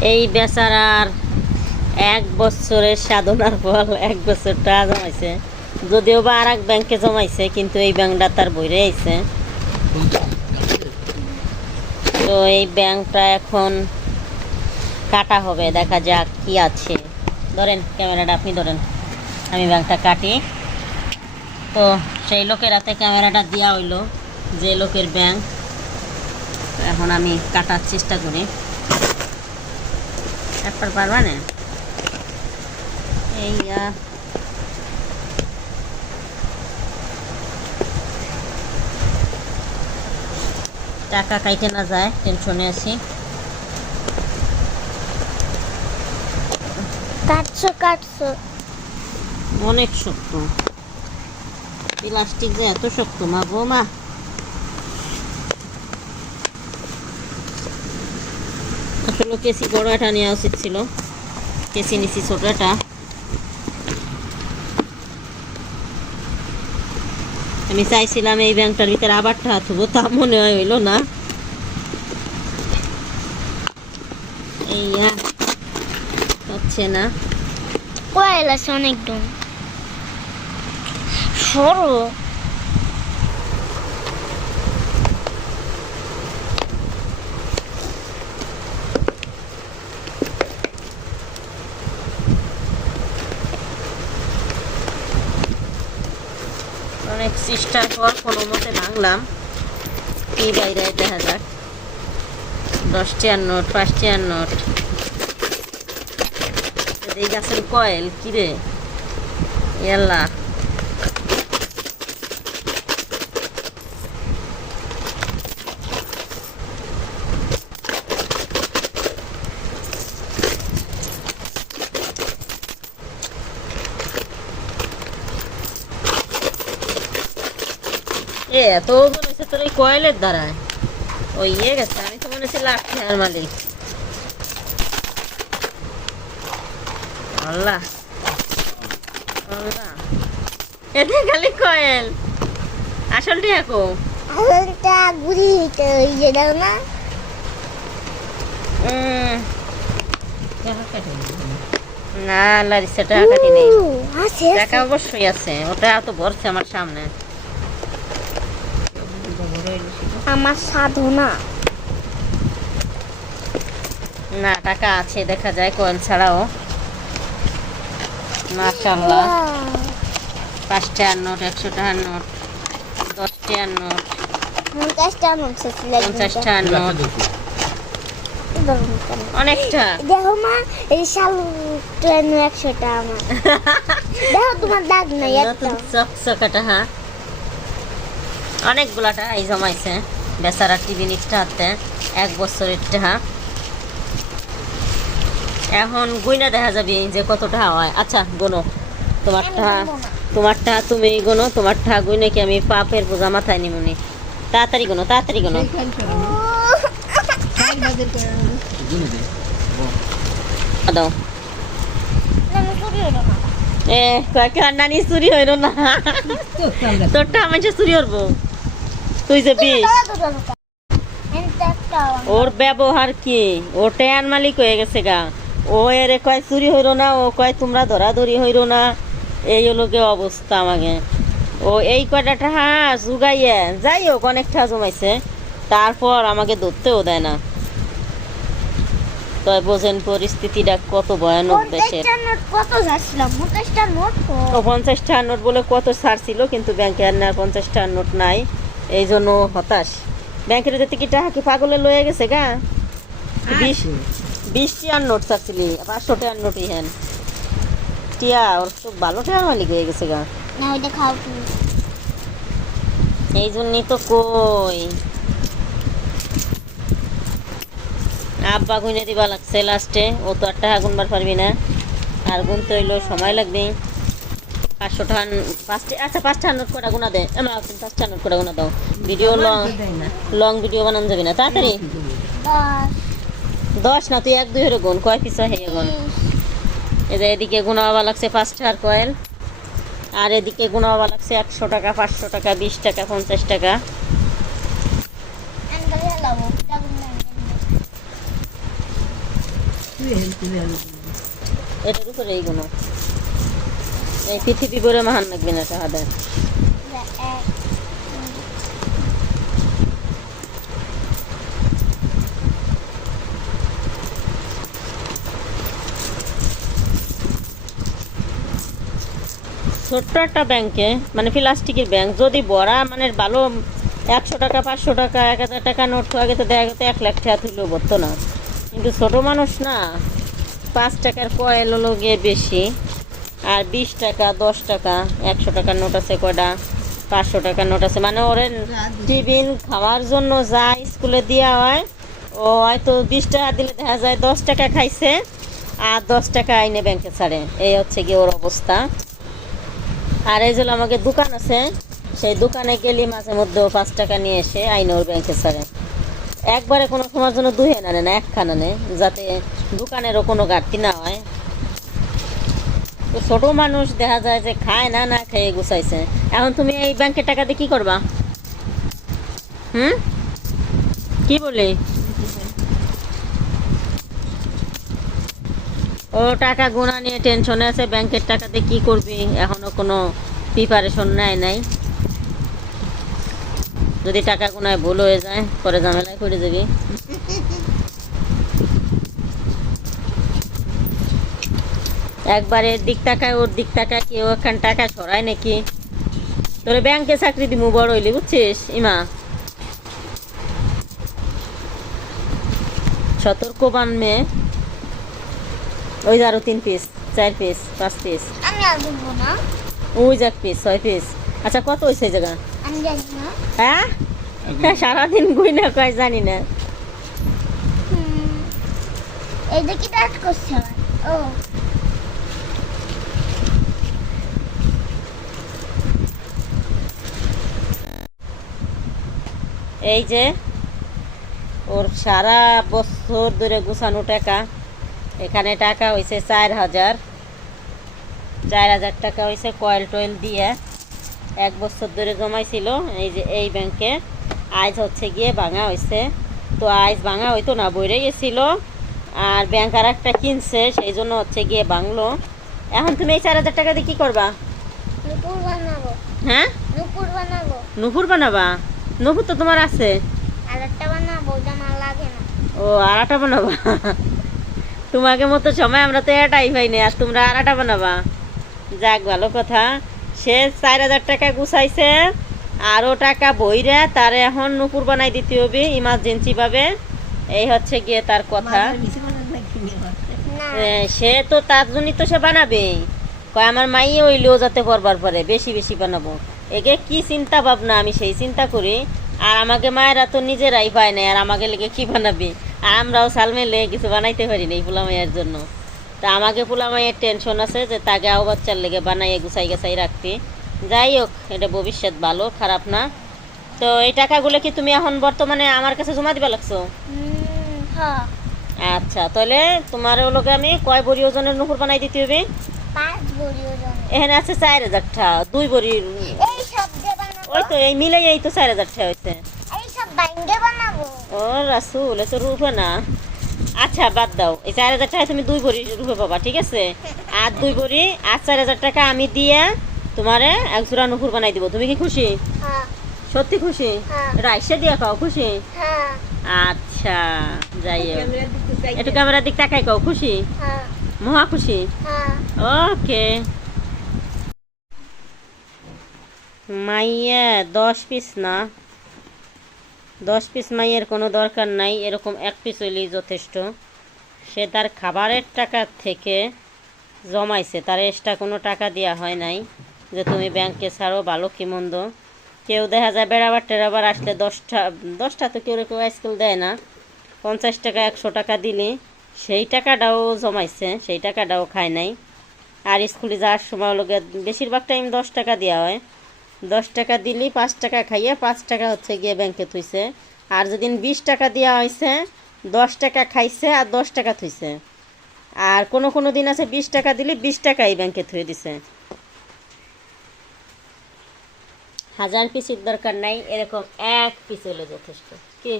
এই বেচারার এক বছরের সাধনার ফল এক বছর টাকা জমাইছে। যদিও বা আর এক ব্যাংকে জমাইছে, কিন্তু এই ব্যাংকটা তার বইরে আইছে। তো এই ব্যাংকটা এখন কাটা হবে, দেখা যাক কি আছে। ধরেন, ক্যামেরাটা আপনি ধরেন। আমি ব্যাংকটা কাটি। তো সেই লোকের হাতে ক্যামেরাটা দেওয়া হইল, যে লোকের ব্যাংক। এখন আমি কাটার চেষ্টা করি। একবার পারবা না এই টাকা কাইটে না যায় টেনশনে আছি। কাটছো কাটছো। অনেক শক্ত। প্লাস্টিক যে এত শক্ত মা গো মা আসলে কেসি বড় একটা নেওয়া উচিত ছিল। কেসি নিছি ছোট একটা আমি চাইছিলাম এই ব্যাংকটার ভিতরে আবার টা থুবো তা মনে হয় হইল না। এই আহ, হচ্ছে না। কয়েল আছে অনেক দূর। সরো। অনেক চেষ্টার পর কোনো মতে ভাঙলাম। কি বাইরে দেখা যাক। দশ টিয়ার নোট, পাঁচ টিয়ার নোট। এই গাছের কয়েল কিরে ইয়াল্লা এ এত ওজন হয়েছে তোর এই কয়েলের দ্বারায়। ওই ইয়ে গেছে আমি তো মনে হচ্ছে লাখ টাকার মালিক। আল্লাহ। আল্লাহ। এতে খালি কয়েল। আসলটি একো দাও না। না আল্লাহ রিসে টাকা কাটি নেই। আছে টাকা অবশ্যই আছে ওটা তো ভরছে আমার সামনে। আমার সাধনা। না টাকা আছে দেখা যায় কয়েল ছাড়াও। মাশাল্লাহ পাঁচ টাকার নোট একশো টাকার নোট দশ টাকার নোট পঞ্চাশটা নোট পঞ্চাশ টাকার নোট অনেকটা। দেখো মা এই শাল ট্রেন একশোটা আমার। দেখো তোমার দাগ নাই চকচকাটা হ্যাঁ? অনেকগুলা টাকা জমাইছে। বেচারা টিভি নিচটা হাতে এক বছরের টাকা এখন গুইনা দেখা যাবে যে কত টাকা হয়। আচ্ছা গোনো তোমার টাকা তোমার টাকা তুমি গোনো তোমার টাকা গুইনে কি আমি পাপের বোঝা মাথায় নিমুনি তাড়াতাড়ি গোনো তাড়াতাড়ি গোনো। দাও। এ কয়েক নানি চুরি হইল না? তোরটা আমার চুরি হব তুই যে বিষ। দাও দুটো লোক এনটা একটা ওর ব্যবহার কি? ও টেয়ার মালিক হয়ে গেছে গা। ও এর কয় চুরি হইল না। ও কয় তোমরা ধরাধরি হইল না। এই হলো গে অবস্থা আমাকে ও এই কয়টা টাকা জুগাইয়ে যাই হোক অনেক টাকা জমাইছে। তারপর আমাকে ধরতেও দেয় না। তো বোঝেন পরিস্থিতিটা কত ভয়ানক দেশের। পঞ্চাশটা নোট পঞ্চাশটা নোট ও বলে কত ছাড় ছিল কিন্তু ব্যাংকে আর না পঞ্চাশ টাকার নোট নাই। এই জন্য হতাশ। ব্যাংকের যেতে কি টাকা কি পাগলে লয়ে গেছে গা? বিশ বিশ টিয়ার নোট ছাড়ছিলি পাঁচশো টাকার নোটই হেন টিয়া ওর তো ভালো টাকার মালিক হয়ে গেছে গা। না ওইটা খাও এই জন্যই তো কই। আব্বা গুনে দিবা লাগছে লাস্টে ও তো আর টাকা গুনবার পারবি না। আর গুনতে হইল সময় লাগবে পাঁচশো টাকা পাঁচটি আচ্ছা পাঁচটা নোট কটা গুনা দে। আমার পাঁচটা নোট কটা গুনা দাও। ভিডিও লং লং ভিডিও বানান যাবি না। তাড়াতাড়ি। দশ। না তুই এক দুই হরে গুন কয় পিস হয়ে বিশ, এই যে এদিকে বাবা লাগছে পাঁচটা আর কয়েল। আর এদিকে বাবা লাগছে একশো টাকা পাঁচশো টাকা বিশ টাকা পঞ্চাশ টাকা। এটার উপরে এইগুলো এই পৃথিবী বলে মহান লাগবে না শাহাদাত। ছোট্ট একটা ব্যাংকে মানে প্লাস্টিকের ব্যাংক যদি বড় মানে ভালো একশো টাকা, পাঁচশো টাকা, এক হাজার টাকা নোট আগে তো দেখা গেছে এক লাখ টাকা তুললেও বলতো না। কিন্তু ছোট মানুষ না, পাঁচ টাকার কয়েল হলো গিয়ে বেশি। আর বিশ টাকা, দশ টাকা, একশো টাকার নোট আছে কয়টা? পাঁচশো টাকার নোট আছে। মানে ওরে টিফিন খাওয়ার জন্য যা স্কুলে দেওয়া হয়, ও হয়তো বিশ টাকা দিলে দেখা যায় দশ টাকা খাইছে, আর দশ টাকা আইনে ব্যাংকে ছাড়ে। এই হচ্ছে গিয়ে ওর অবস্থা। আর এই যে আমাকে দোকান আছে, সেই দোকানে গেলে মাঝে মধ্যে পাঁচ টাকা নিয়ে এসে আইনে ওর ব্যাংকে ছাড়ে। একবারে কোনো সময়ের জন্য দুহে আনে না একখানা আনে, যাতে দোকানেরও কোনো ঘাটতি না হয়। ছোট মানুষ দেখা যায় যে খায় না না খেয়ে গুছাইছে। এখন তুমি এই ব্যাংকের টাকা দিয়ে কি করবা? হুম? কি বলি? ও টাকা গোনা নিয়ে টেনশনে আছে, ব্যাংকের টাকাতে কি করবি? এখনও কোনো প্রিপারেশন নেয় নাই। যদি টাকা গোনায় ভুল হয়ে যায়, পরে ঝামেলায় করে যাবি। একবার এর দিক টাকায় ওর দিক টাকায় কেউ এখান টাকা সরায় নাকি? তোরে ব্যাংকে চাকরি দিমু বড় হইলি বুঝছিস? ইমা। সতর্কবান মেয়ে। ওই যে আরও তিন পিস চার পিস পাঁচ পিস আমি আর বলব না। ওই যাক পিস ছয় পিস আচ্ছা কত হয়েছে জায়গা? আমি জানি না। হ্যাঁ? হ্যাঁ, সারাদিন গুই না কয় জানি না। এইটা কি কাজ করছে? ও। এই যে ওর সারা বছর ধরে গুছানো টাকা। এখানে টাকা হয়েছে চার হাজার। চার হাজার টাকা হয়েছে কয়েল টয়েল দিয়ে এক বছর ধরে জমাইছিল এই যে এই ব্যাংকে আজ হচ্ছে গিয়ে ভাঙা হয়েছে তো আজ ভাঙা হইতো না বইরে গেছিল। আর ব্যাংক আর একটা কিনছে সেই জন্য হচ্ছে গিয়ে ভাঙলো। এখন তুমি এই চার হাজার টাকা দিয়ে কী করবা? হ্যাঁ? নুপুর বানাবো? নুপুর তো তোমার আছে? ও আড়াটা বানাবা? তোমাকে মতো সময় আমরা তো এটাই পাই না আর তোমরা আড়াটা বানাবা। যাক ভালো কথা। সে চার হাজার টাকা গুছাইছে আরও টাকা বইরা তার এখন নুপুর বানাই দিতে হবে ইমার্জেন্সি ভাবে। এই হচ্ছে গিয়ে তার কথা। সে তো তার জন্যই তো সে বানাবেই। কয় আমার মাইয়ে হইলেও যাতে করবার পরে বেশি বেশি বানাবো। একে কি চিন্তা ভাবনা আমি সেই চিন্তা করি। আর আমাকে মায়েরা তো নিজেরাই পায় না আর আমাকে লেগে কি বানাবে? আর আমরাও সাল মেলে কিছু বানাইতে পারি না এই পোলা মায়ের জন্য। তা আমাকে পোলা মায়ের টেনশন আছে যে তাকে আও বাচ্চার লেগে বানাইয়ে গুছাই গাছাই রাখতে। যাই হোক এটা ভবিষ্যৎ ভালো খারাপ না। তো এই টাকাগুলো কি তুমি এখন বর্তমানে আমার কাছে জমা দিবা লাগছো? হ্যাঁ। আচ্ছা তাহলে তোমার ওলোকে আমি কয় বড়ি ওজনের নুপুর বানাই দিতে হবে? এখানে আছে চার হাজার টাকা দুই বড়ির ওই তো এই মিলাই এই তো চার হাজার টাকা হয়েছে এই সব বাইন্ডে ও রাসুল এ তো রূপে না। আচ্ছা বাদ দাও। এই চার হাজার টাকা তুমি দুই বড়ি রূপে পাবা ঠিক আছে? আর দুই বড়ি আর চার হাজার টাকা আমি দিয়ে তোমারে এক জোড়া নুপুর বানাই দিব। তুমি কি খুশি? হ্যাঁ। সত্যি খুশি? হ্যাঁ। রাইসে দিয়ে খাও খুশি? হ্যাঁ। আচ্ছা যাই একটু ক্যামেরার দিক তাকাই খাও খুশি? হ্যাঁ। মহা খুশি? হ্যাঁ। ওকে। মাইয়া দশ পিস না। দশ পিস মাইয়ের কোনো দরকার নাই, এরকম এক পিস হইলেই যথেষ্ট। সে তার খাবারের টাকা থেকে জমাইছে, তার এক্সট্রা কোনো টাকা দেওয়া হয় নাই যে তুমি ব্যাংকে ছাড়ো, ভালো কি মন্দ। কেউ দেখা যায় বেড়াবার টেরাবার আসলে দশটা দশটা তো কেউ কেউ আইসক্রিম দেয় না। পঞ্চাশ টাকা, একশো টাকা দিলে সেই টাকাটাও জমাইছে, সেই টাকাটাও খায় নাই। আর স্কুলে যাওয়ার সময় লোকে বেশিরভাগ টাইম দশ টাকা দেওয়া হয়। দশ টাকা দিলি, পাঁচ টাকা খাইয়ে পাঁচ টাকা হচ্ছে গিয়ে ব্যাংকে থুইছে। আর যেদিন বিশ টাকা দেওয়া হয়েছে দশ টাকা খাইছে আর দশ টাকা থুইছে। আর কোনো কোনো দিন আছে বিশ টাকা দিলি, বিশ টাকাই ব্যাংকে থুয়ে দিছে। হাজার পিসের দরকার নাই, এরকম এক পিস হলে যথেষ্ট। কি?